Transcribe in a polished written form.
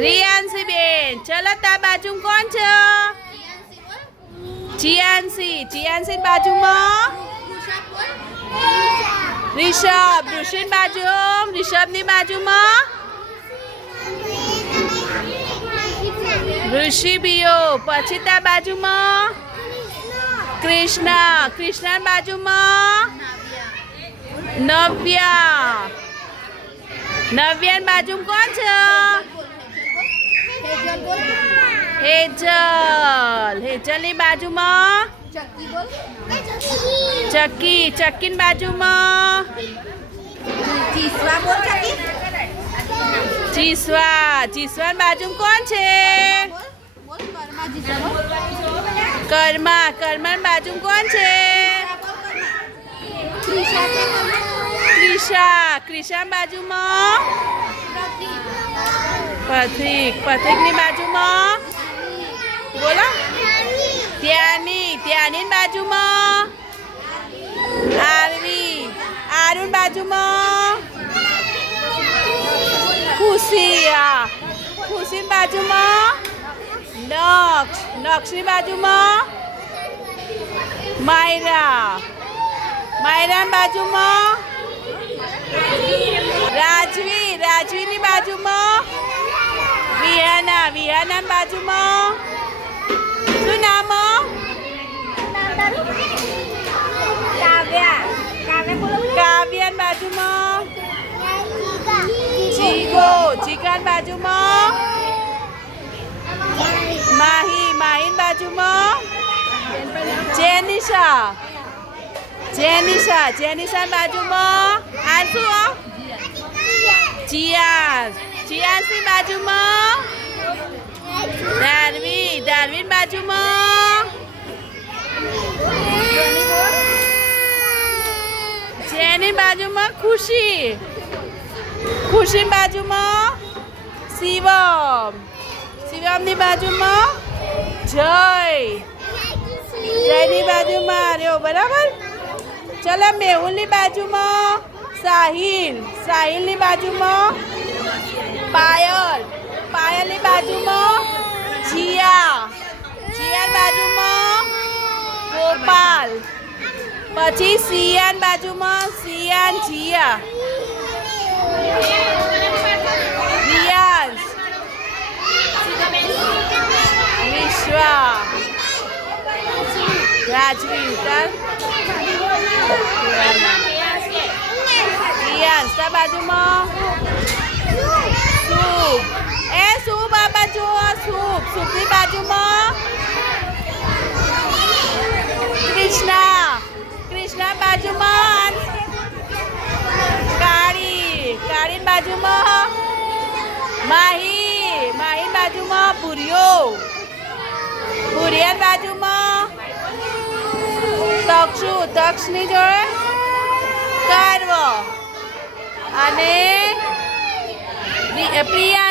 રિયાંશી બેન ચલો તા બાજુ કોણ છે ચિયાંશી બાજુમાં ઋષભની બાજુમાં ઋષિબીઓ પછી તા બાજુમાં કૃષ્ણ બાજુમાં નવ્યા બાજુ કોણ છે હેજલની બાજુમાં ચક્કીની બાજુમાં ચીસવાની બાજુ કોણ છે કર્માની બાજુ કોણ છે ક્રિશા બાજુમાં પથિકની બાજુમાં બોલો ત્યાંની બાજુમાં આરુણ બાજુમાં ખુશીની બાજુમાં નક્ષની બાજુમાં માયરાની બાજુમાં રાજવીની બાજુમાં વિહાનાની બાજુમાં શું નામ કાવ્યાની બાજુમાં ચીકાની બાજુમાં માહીની બાજુમાં જેનિશાની બાજુમાં આ શું ચિયાંશની બાજુમાં ધારવીની બાજુમાં જેની બાજુમાં ખુશીની બાજુમાં શિવમની બાજુમાં જયની બાજુમાં રહ્યો બરાબર ચલો મેહુલની બાજુમાં સાહિલની બાજુમાં પાયલની બાજુમાં જીયાની બાજુમાં ગોપાલ પછી સિયાની બાજુમાં જીયા રિયાંશ વિશ્વા રાજવી રિયાંશ તા બાજુમાં શુભ આ બાજુ શુભની બાજુમાં કૃષ્ણ બાજુમાં કાળીની બાજુમાં માહી બાજુમાં ભૂરિયાની બાજુમાં તક્ષની જોડે કર્વ અને પ્રિયા